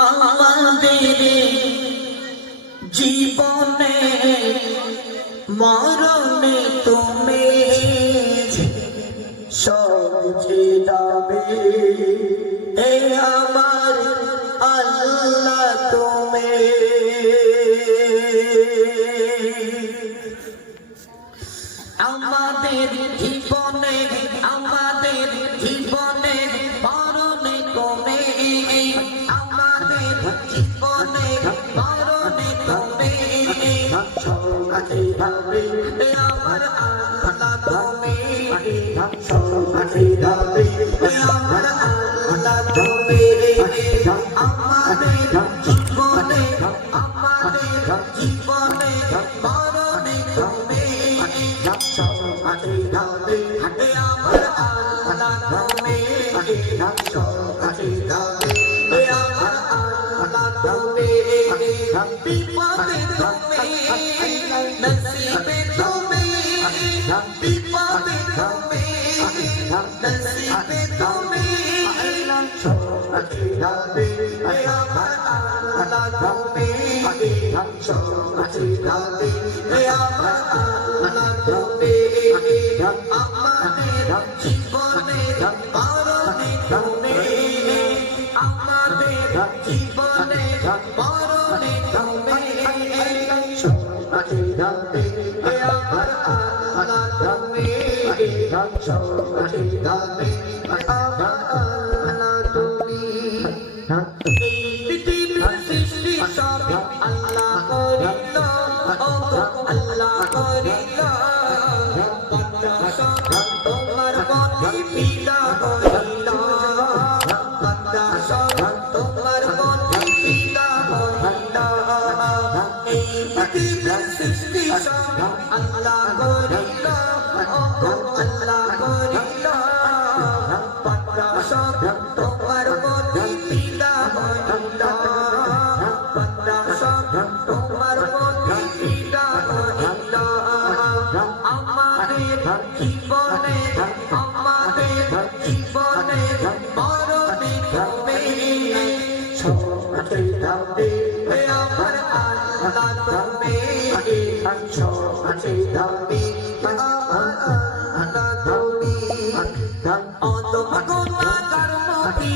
আমাদের জীবনে মরণে তুমি সব যাবে এ আমার আল্লাহ তুমি আমাদের জীবনে মরণে তুমি আমাদের জীবনে মরণে তুমি সবাই ভাবে আমার আল্লাহ তুমি সবাই ভাবে আমার আল্লাহ তুমি আমাদের জীবনে মরণে তুমি সবাই ভাবে আমার আল্লাহ তুমি সবাই ভাবে আমার আল্লাহ তুমি বিপদে তুমি নসিবে তুমি বিপদে তুমি নসিবে তুমি সবাই ভাবে আমার আল্লাহ তুমি সবাই ভাবে আমার আল্লাহ তুমি আমাদের জীবনে মরণে তুমি আমাদের জীবনে মরণে তুমি সবাই ভাবে আমার আল্লাহ তুমি সবাই ভাবে আমার আল্লাহ তুমি এই পৃথিবীর সৃষ্টি সব আল্লাহ করিল আল্লাহ করিল তোমার প্রতি পিতা হইল তোমার প্রতি পিতা হইল এই পৃথিবীর সৃষ্টি সব আল্লাহ করিল আল্লাহ করিল তোমার প্রতি পিতা হইল তোমার প্রতি পিতা হইল আমাদের জীবনে মরণে তুমি সবাই ভাবে আমার আল্লাহ তুমি সবাই ভাবে আমার আল্লাহ তুমি অত গুনাহগার নবী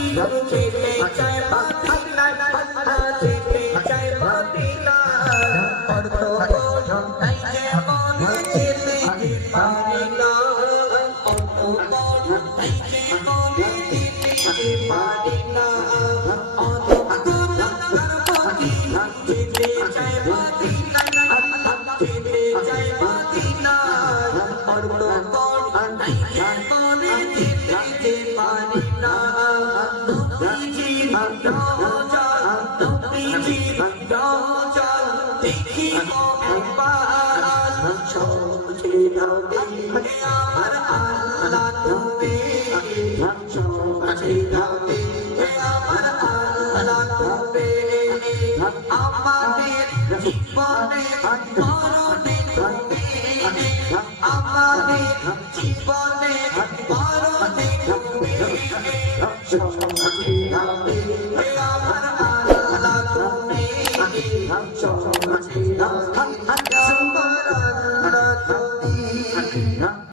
যেতে চায় মদিনা যেতে চায় মদিনা অর্থ তাই যে মনে যেতে পারি না অর্থ তাই যে মনে যেতে পারি না অত গুনাহগার নবী যেতে চায় মদিনা যেতে চায় মদিনা অর্থ তাই যে মনে যেতে পারি না নবীজির রওজা দেখিব একবার সজে হবে আমার আল্লাহ তুমি সজে হবে আমার আল্লাহ তুমি আমাদের জীবনে মরণে তুমি আমাদের জীবনে মরণে তুমি